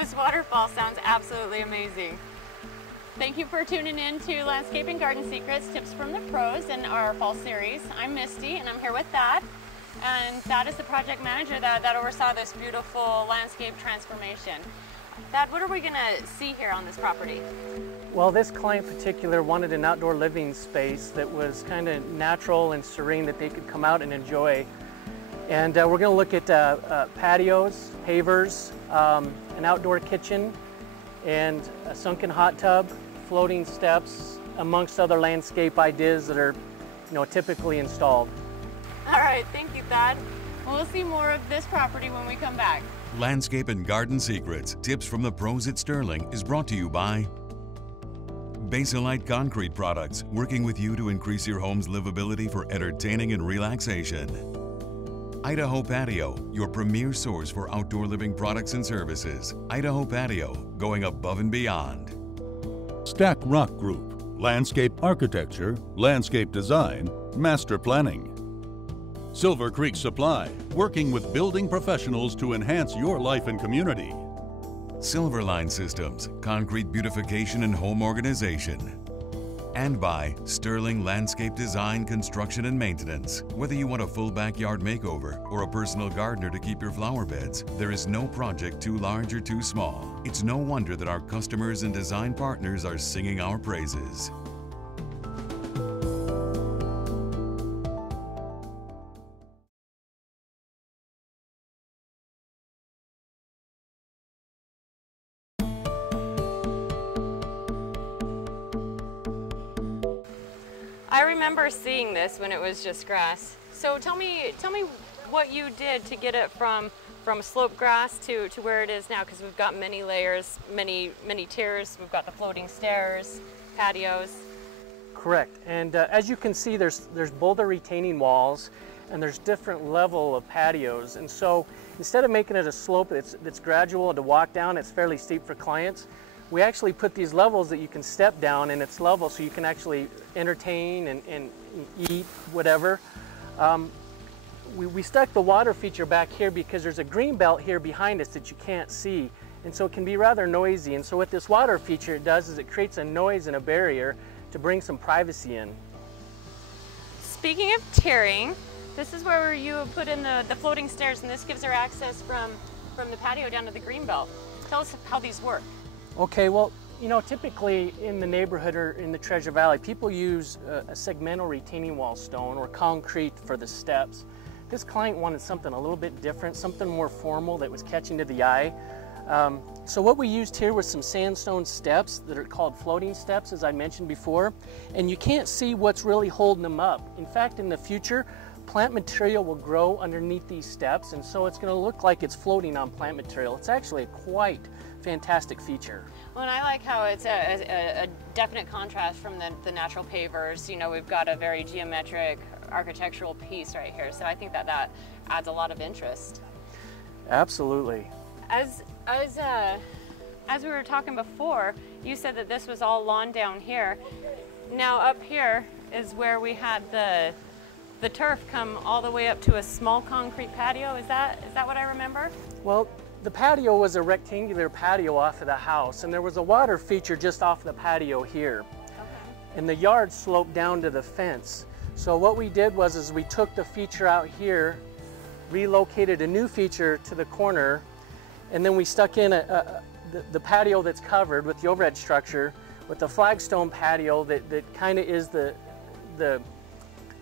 This waterfall sounds absolutely amazing. Thank you for tuning in to Landscape and Garden Secrets, Tips from the Pros in our fall series. I'm Misty and I'm here with Thad. And Thad is the project manager that oversaw this beautiful landscape transformation. Thad, what are we gonna see here on this property? Well, this client in particular wanted an outdoor living space that was kind of natural and serene that they could come out and enjoy. And we're going to look at patios, pavers, an outdoor kitchen, and a sunken hot tub, floating steps, amongst other landscape ideas that are, typically installed. All right, thank you, Thad. We'll see more of this property when we come back. Landscape and Garden Secrets, Tips from the Pros at Sterling is brought to you by Basilite Concrete Products, working with you to increase your home's livability for entertaining and relaxation. Idaho Patio, your premier source for outdoor living products and services. Idaho Patio, going above and beyond. Stack Rock Group, landscape architecture, landscape design, master planning. Silver Creek Supply, working with building professionals to enhance your life and community. Silverline Systems, concrete beautification and home organization. And by Sterling Landscape Design, Construction and Maintenance. Whether you want a full backyard makeover or a personal gardener to keep your flower beds, there is no project too large or too small. It's no wonder that our customers and design partners are singing our praises. I remember seeing this when it was just grass. So tell me what you did to get it from sloped grass to where it is now, because we've got many layers, many tiers. We've got the floating stairs, patios. Correct. And as you can see, there's boulder retaining walls, and there's different level of patios. And so instead of making it a slope that's gradual to walk down, it's fairly steep for clients. We actually put these levels that you can step down, and it's level so you can actually entertain and eat, whatever. We stuck the water feature back here because there's a green belt here behind us that you can't see, and so it can be rather noisy. And so what this water feature does is it creates a noise and a barrier to bring some privacy in. Speaking of tiering, this is where you put in the floating stairs, and this gives her access from the patio down to the green belt. Tell us how these work. Okay, well, typically in the neighborhood or in the Treasure Valley, people use a segmental retaining wall stone or concrete for the steps. This client wanted something a little bit different, something more formal that was catching to the eye. So what we used here was some sandstone steps that are called floating steps, as I mentioned before, and you can't see what's really holding them up. In fact, in the future, plant material will grow underneath these steps, and so it's going to look like it's floating on plant material. It's actually a quite fantastic feature. Well, and I like how it's a definite contrast from the natural pavers. We've got a very geometric architectural piece right here, so I think that adds a lot of interest. Absolutely. As we were talking before, you said that this was all lawn down here. Now up here is where we had the turf come all the way up to a small concrete patio. Is that what I remember? Well, the patio was a rectangular patio off of the house, and there was a water feature just off the patio here. Okay. And the yard sloped down to the fence. So what we did was we took the feature out here, relocated a new feature to the corner, and then we stuck in the patio that's covered with the overhead structure with the flagstone patio that kind of is the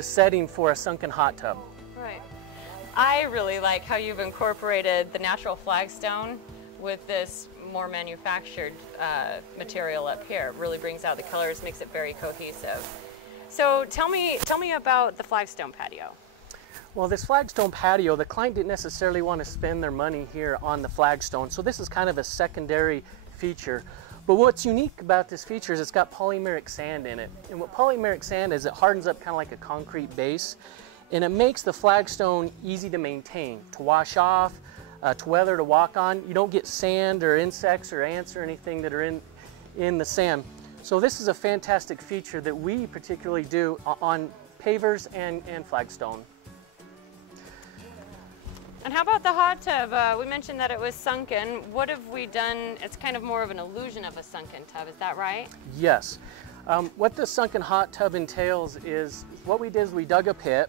setting for a sunken hot tub. Right. I really like how you've incorporated the natural flagstone with this more manufactured material up here. It really brings out the colors, makes it very cohesive. So tell me about the flagstone patio. Well, this flagstone patio, the client didn't necessarily want to spend their money here on the flagstone, so this is kind of a secondary feature. But what's unique about this feature is it's got polymeric sand in it. And what polymeric sand is, it hardens up kind of like a concrete base, and it makes the flagstone easy to maintain, to wash off, to weather, to walk on. You don't get sand or insects or ants or anything that are in the sand. So this is a fantastic feature that we particularly do on pavers and flagstone. And how about the hot tub? We mentioned that it was sunken. What have we done? It's kind of more of an illusion of a sunken tub, is that right? Yes. What the sunken hot tub entails is, what we did is we dug a pit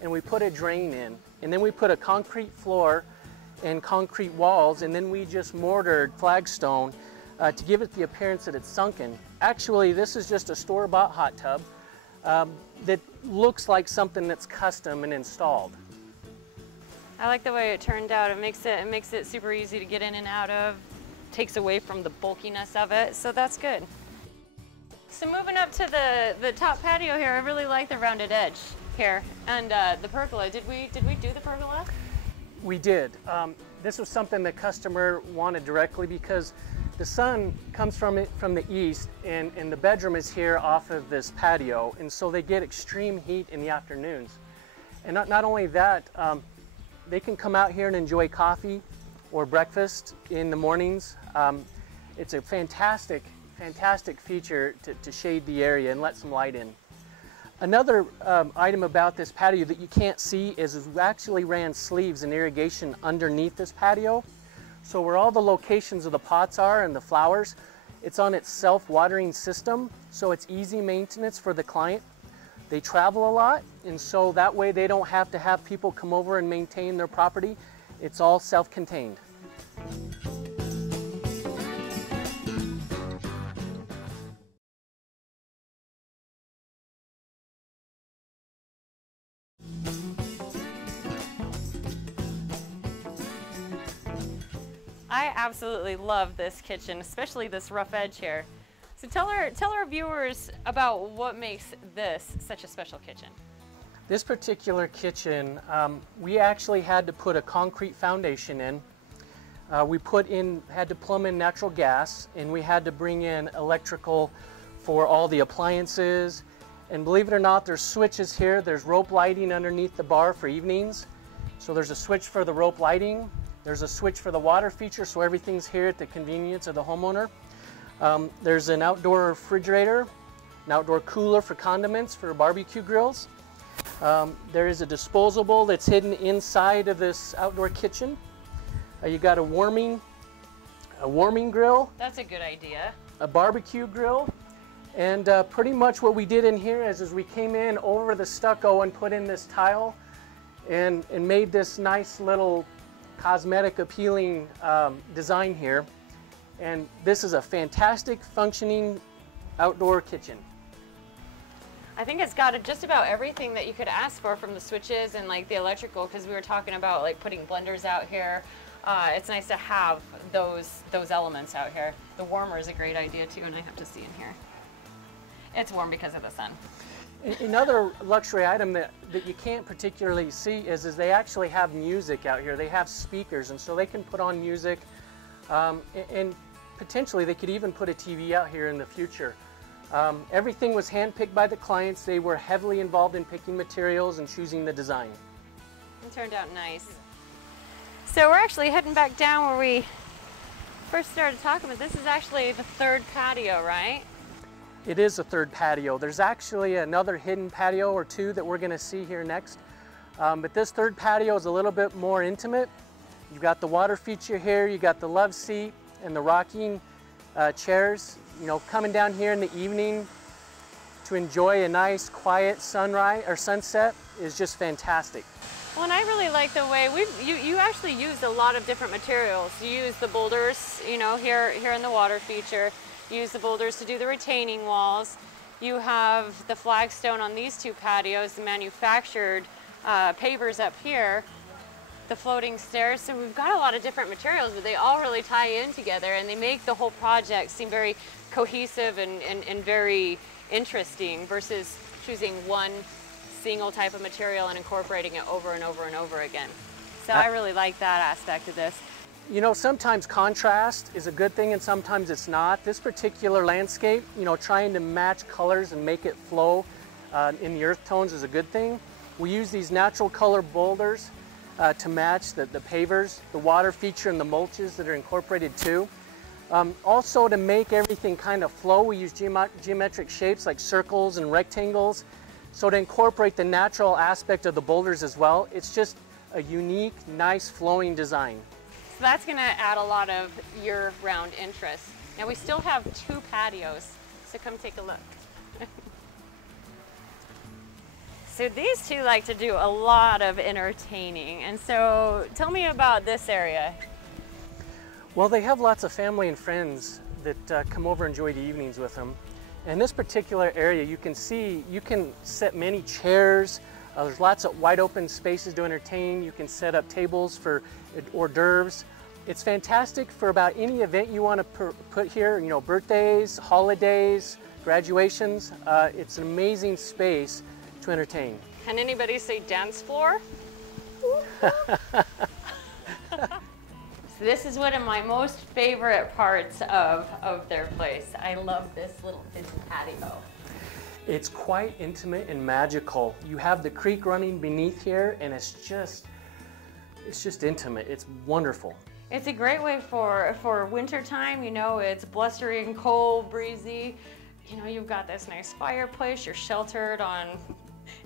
and we put a drain in, and then we put a concrete floor and concrete walls, and then we just mortared flagstone to give it the appearance that it's sunken. Actually, this is just a store-bought hot tub that looks like something that's custom and installed. I like the way it turned out. It makes it super easy to get in and out of, takes away from the bulkiness of it, so that's good. So moving up to the top patio here, I really like the rounded edge here, and the pergola. Did we do the pergola? We did. This was something the customer wanted directly because the sun comes from the east, and the bedroom is here off of this patio, and so they get extreme heat in the afternoons. And not only that, they can come out here and enjoy coffee or breakfast in the mornings. It's a fantastic feature to shade the area and let some light in. Another item about this patio that you can't see is we actually ran sleeves and irrigation underneath this patio. So where all the locations of the pots are and the flowers, it's on its self-watering system, so it's easy maintenance for the client. They travel a lot, and so that way they don't have to have people come over and maintain their property. It's all self-contained. I absolutely love this kitchen, especially this rough edge here. So tell our viewers about what makes this such a special kitchen. This particular kitchen, we actually had to put a concrete foundation in. We had to plumb in natural gas, and we had to bring in electrical for all the appliances. And believe it or not, there's switches here. There's rope lighting underneath the bar for evenings. So there's a switch for the rope lighting. There's a switch for the water feature, so everything's here at the convenience of the homeowner. There's an outdoor refrigerator, an outdoor cooler for condiments for barbecue grills. There is a disposable that's hidden inside of this outdoor kitchen. You got a warming grill. That's a good idea. A barbecue grill. And pretty much what we did in here is we came in over the stucco and put in this tile and made this nice little cosmetic appealing design here. And this is a fantastic functioning outdoor kitchen. I think it's got just about everything that you could ask for, from the switches and like the electrical, because we were talking about like putting blenders out here. It's nice to have those elements out here. The warmer is a great idea too, and I have to see in here. It's warm because of the sun. Another luxury item that you can't particularly see is they actually have music out here. They have speakers, and so they can put on music, and potentially they could even put a TV out here in the future. Everything was handpicked by the clients. They were heavily involved in picking materials and choosing the design. It turned out nice. So we're actually heading back down where we first started talking, but this is actually the third patio, right? It is a third patio. There's actually another hidden patio or two that we're going to see here next. But this third patio is a little bit more intimate. You've got the water feature here, you got the love seat and the rocking chairs. You know, coming down here in the evening to enjoy a nice quiet sunrise or sunset is just fantastic. Well, and I really like the way you actually used a lot of different materials. You used the boulders, you know, here in the water feature. You use the boulders to do the retaining walls. You have the flagstone on these two patios, the manufactured pavers up here, the floating stairs. So we've got a lot of different materials, but they all really tie in together, and they make the whole project seem very cohesive and very interesting, versus choosing one single type of material and incorporating it over and over and over again. So I really like that aspect of this. You know, sometimes contrast is a good thing and sometimes it's not. This particular landscape, you know, trying to match colors and make it flow in the earth tones is a good thing. We use these natural color boulders to match the pavers, the water feature, and the mulches that are incorporated too. Also, to make everything kind of flow, we use geometric shapes like circles and rectangles. So to incorporate the natural aspect of the boulders as well, it's just a unique, nice flowing design. So that's going to add a lot of year-round interest. Now we still have 2 patios, so come take a look. So these two like to do a lot of entertaining, and so tell me about this area. Well, they have lots of family and friends that come over and enjoy the evenings with them. In this particular area, you can see you can set many chairs. There's lots of wide open spaces to entertain. You can set up tables for hors d'oeuvres. It's fantastic for about any event you want to put here, you know, birthdays, holidays, graduations. It's an amazing space to entertain. Can anybody say dance floor? So this is one of my most favorite parts of their place. I love this little patio. It's quite intimate and magical. You have the creek running beneath here, and it's just intimate. It's wonderful. It's a great way for winter time. You know, it's blustery and cold, breezy. You know, you've got this nice fireplace. You're sheltered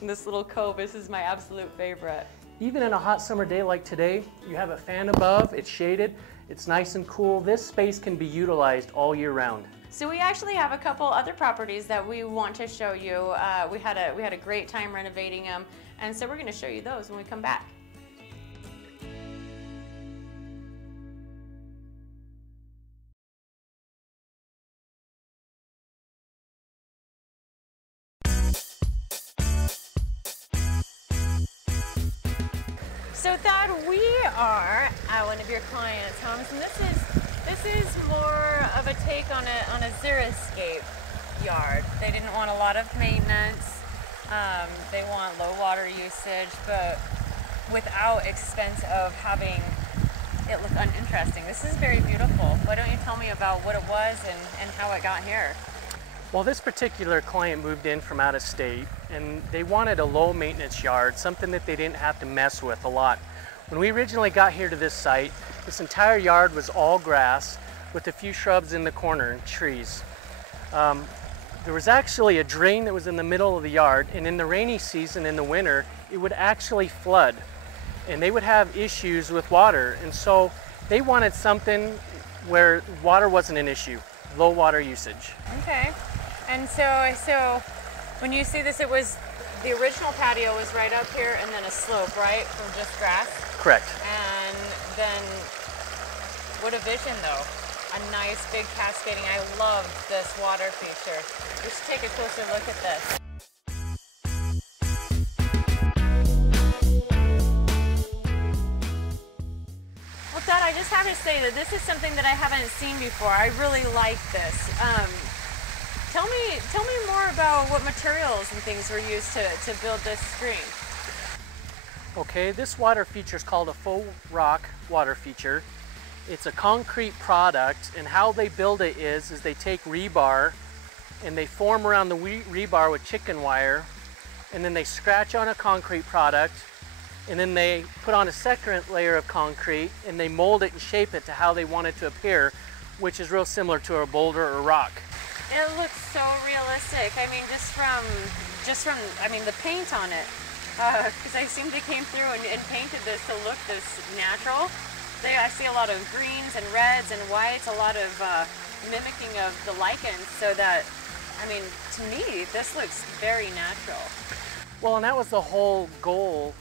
in this little cove. This is my absolute favorite. Even in a hot summer day like today, you have a fan above, it's shaded, it's nice and cool. This space can be utilized all year round. So we actually have a couple other properties that we want to show you. We had a great time renovating them, and so we're going to show you those when we come back. So Thad, we are at one of your clients' homes, and this is more of a take on a xeriscape yard. They didn't want a lot of maintenance. They want low water usage, but without expense of having it look uninteresting. This is very beautiful. Why don't you tell me about what it was and how it got here? Well, this particular client moved in from out of state, and they wanted a low maintenance yard, something that they didn't have to mess with a lot. When we originally got here to this site, this entire yard was all grass with a few shrubs in the corner and trees. There was actually a drain that was in the middle of the yard, and in the rainy season, in the winter, it would actually flood, and they would have issues with water. And so they wanted something where water wasn't an issue, low water usage. Okay. And so when you see this, it was the original patio was right up here and then a slope, right, from just grass? Correct. And then what a vision, though. A nice big cascading. I love this water feature. We should take a closer look at this. Well, Dad, I just have to say that this is something that I haven't seen before. I really like this. Tell me more about what materials and things were used to build this screen. Okay, this water feature is called a faux rock water feature. It's a concrete product, and how they build it is they take rebar and they form around the rebar with chicken wire, and then they scratch on a concrete product, and then they put on a second layer of concrete and they mold it and shape it to how they want it to appear, which is real similar to a boulder or rock. It looks so realistic. I mean, just from the paint on it, because I assume they came through and painted this to look this natural. I see a lot of greens and reds and whites, a lot of mimicking of the lichens, so that, I mean, to me, this looks very natural. Well, and that was the whole goal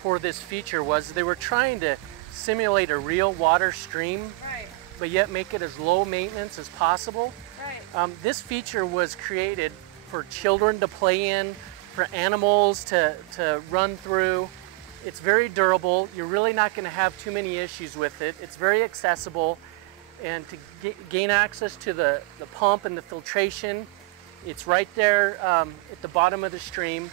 for this feature, was they were trying to simulate a real water stream, Right. but yet make it as low maintenance as possible. Right. This feature was created for children to play in, for animals to run through. It's very durable. You're really not going to have too many issues with it. It's very accessible, and to gain access to the pump and the filtration, it's right there at the bottom of the stream,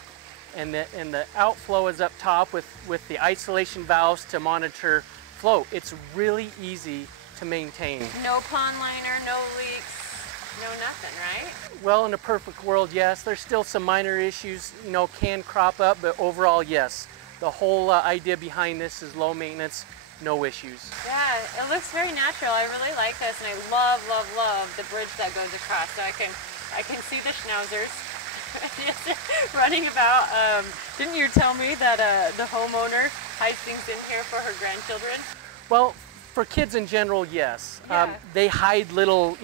and the outflow is up top with the isolation valves to monitor flow. It's really easy to maintain. No pond liner, no leaks, no nothing, right? Well, in a perfect world, yes. There's still some minor issues, can crop up, but overall, yes. The whole idea behind this is low maintenance, no issues. Yeah, it looks very natural. I really like this, and I love, love, love the bridge that goes across. So I can see the schnauzers. Just running about. Didn't you tell me that the homeowner hides things in here for her grandchildren? Well, for kids in general, yes. Yeah. They hide little,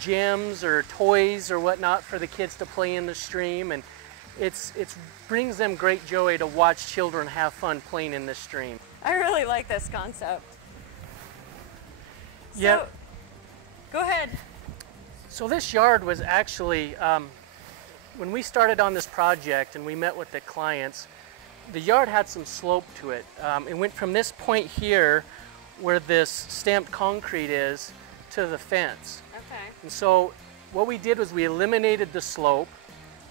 gems or toys or whatnot for the kids to play in the stream, and it's brings them great joy to watch children have fun playing in this stream. I really like this concept. Yeah. So, go ahead. So this yard was actually, when we started on this project and we met with the clients, the yard had some slope to it. It went from this point here, where this stamped concrete is, to the fence. Okay. And so what we did was we eliminated the slope,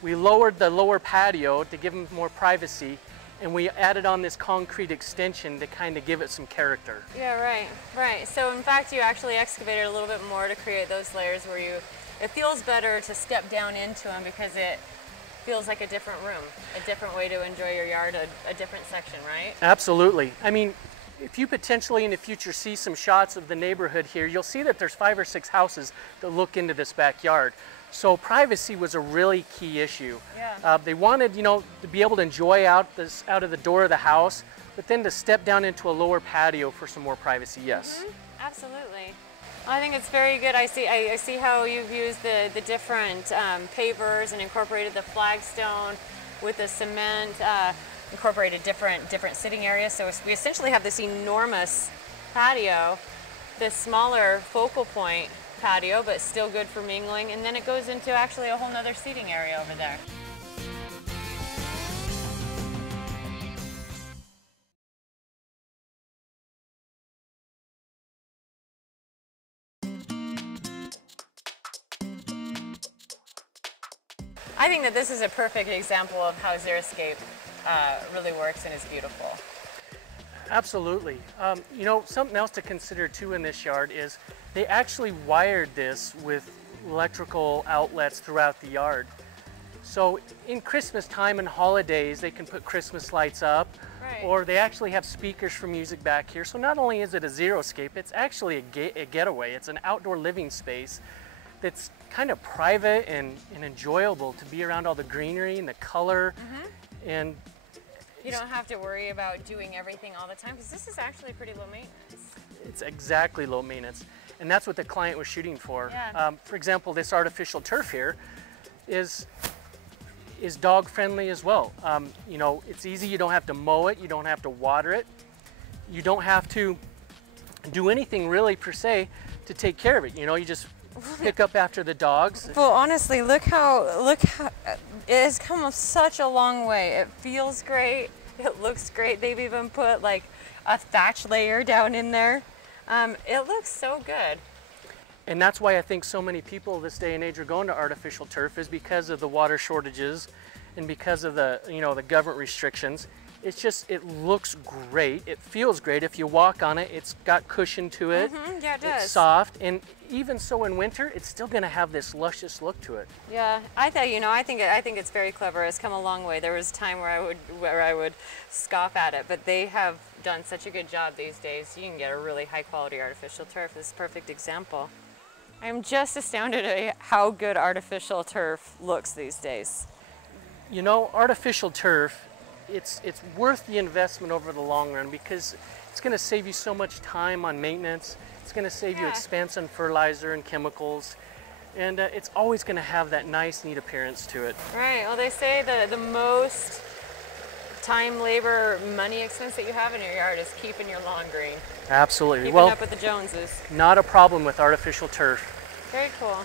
we lowered the lower patio to give them more privacy, and we added on this concrete extension to kind of give it some character. Yeah, right. So in fact, you actually excavated a little bit more to create those layers where it feels better to step down into them because it feels like a different room, a different way to enjoy your yard, a different section, right? Absolutely. I mean, if you potentially in the future see some shots of the neighborhood here, you'll see that there's 5 or 6 houses that look into this backyard. So privacy was a really key issue. Yeah. They wanted, to be able to enjoy out of the door of the house, but then to step down into a lower patio for some more privacy. Yes. Mm-hmm. Absolutely. I think it's very good. I see how you've used the different pavers and incorporated the flagstone with the cement, incorporated different sitting areas. So we essentially have this enormous patio, this smaller focal point patio, but still good for mingling, and then it goes into actually a whole nother seating area over there. I think that this is a perfect example of how Xeriscape really works and is beautiful. Absolutely. Something else to consider too in this yard is they actually wired this with electrical outlets throughout the yard. So in Christmas time and holidays, they can put Christmas lights up, Right. or they actually have speakers for music back here. So not only is it a Xeriscape, it's actually a getaway. It's an outdoor living space that's kind of private and enjoyable to be around all the greenery and the color. Mm-hmm. And You don't have to worry about doing everything all the time because this is actually pretty low maintenance. it's exactly low maintenance. And that's what the client was shooting for. Yeah. For example, this artificial turf here is dog friendly as well. It's easy, you don't have to mow it, you don't have to water it, you don't have to do anything really per se to take care of it. You just pick up after the dogs. Well, honestly, look how it has come such a long way. It feels great. It looks great. They've even put like a thatch layer down in there. It looks so good. And that's why I think so many people this day and age are going to artificial turf, is because of the water shortages and because of the government restrictions. It looks great. It feels great. If you walk on it, it's got cushion to it. Mm-hmm. Yeah, it does. It's soft, and even so in winter, it's still going to have this luscious look to it. Yeah, I think it's very clever. It's come a long way. There was a time where I would scoff at it, but they have done such a good job these days. You can get a really high quality artificial turf. This is a perfect example. I'm just astounded at how good artificial turf looks these days. Artificial turf, it's worth the investment over the long run because it's going to save you so much time on maintenance. It's going to save you Yeah. expense on fertilizer and chemicals, and it's always going to have that nice, neat appearance to it. Right. Well, they say that the most time, labor, money expense that you have in your yard is keeping your lawn green. Absolutely. Keeping Well, up with the Joneses. not a problem with artificial turf. Very cool.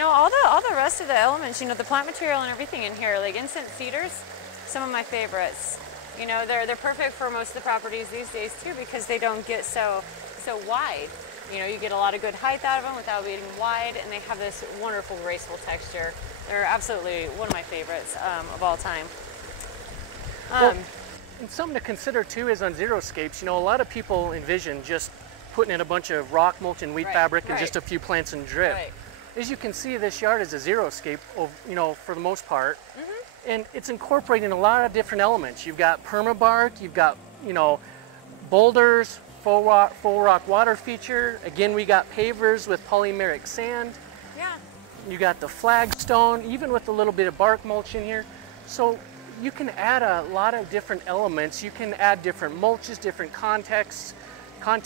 All the rest of the elements, the plant material and everything in here, like incense cedars, some of my favorites. They're perfect for most of the properties these days too because they don't get so wide. You get a lot of good height out of them without being wide, and they have this wonderful graceful texture. They're absolutely one of my favorites of all time. And something to consider too is on Xeriscapes, a lot of people envision just putting in a bunch of rock mulch and wheat Right, fabric and right. just a few plants and drip. Right. As you can see, this yard is a Xeriscape, for the most part. Mm-hmm. And it's incorporating a lot of different elements. You've got permabark, you've got, boulders, full rock water feature. Again, we got pavers with polymeric sand. Yeah. You got the flagstone, even with a little bit of bark mulch in here. So you can add a lot of different elements. You can add different mulches, different contexts,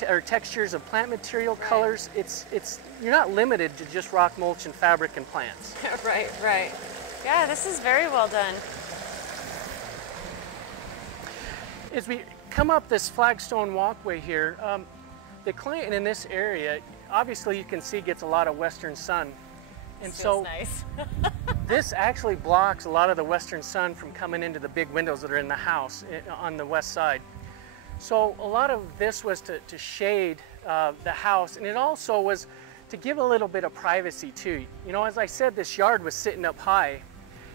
or textures of plant material, colors. You're not limited to just rock mulch and fabric and plants. Right, right. Yeah, this is very well done. As we come up this flagstone walkway here, the client in this area, obviously you can see gets a lot of western sun. And so nice. this actually blocks a lot of the western sun from coming into the big windows that are in the house on the west side. So a lot of this was to shade the house, and it also was to give a little bit of privacy too. You know, as I said, this yard was sitting up high,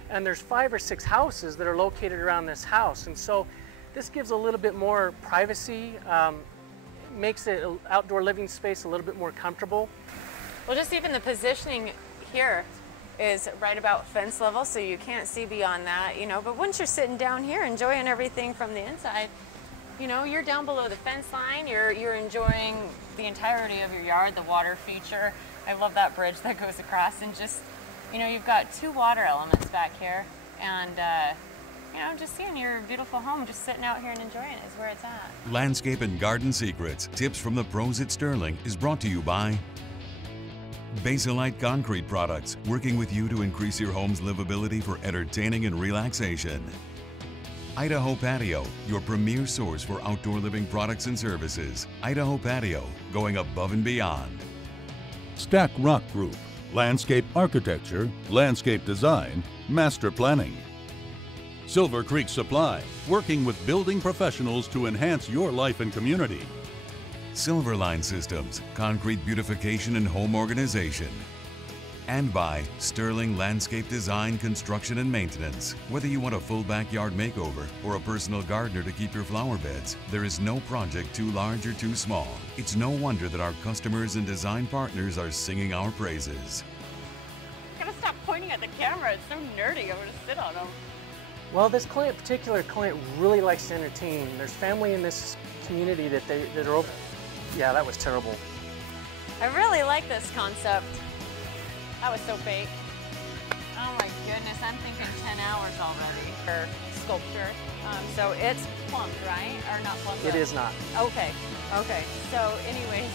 and there's 5 or 6 houses that are located around this house, and so this gives a little bit more privacy, makes the outdoor living space a little bit more comfortable. Well, just even the positioning here is right about fence level, so you can't see beyond that, you know, but once you're sitting down here enjoying everything from the inside, you know, you're down below the fence line, you're enjoying the entirety of your yard, the water feature. I love that bridge that goes across, and just, you know, you've got 2 water elements back here, and you know, just seeing your beautiful home, just sitting out here and enjoying it is where it's at. Landscape and Garden Secrets, tips from the pros at Sterling is brought to you by Basilite Concrete Products, working with you to increase your home's livability for entertaining and relaxation. Idaho Patio, your premier source for outdoor living products and services. Idaho Patio, going above and beyond. Stack Rock Group, landscape architecture, landscape design, master planning. Silver Creek Supply, working with building professionals to enhance your life and community. Silverline Systems, concrete beautification and home organization. And by Sterling Landscape Design, Construction and Maintenance. Whether you want a full backyard makeover or a personal gardener to keep your flower beds, there is no project too large or too small. It's no wonder that our customers and design partners are singing our praises. I gotta stop pointing at the camera, it's so nerdy, I'm gonna sit on them. Well, this particular client really likes to entertain. There's family in this community that are open. Yeah, that was terrible. I really like this concept. That was so fake. Oh my goodness, I'm thinking 10 hours already for sculpture. So it's plumbed, right? Or not plumbed? It is not. Okay, okay. So anyways,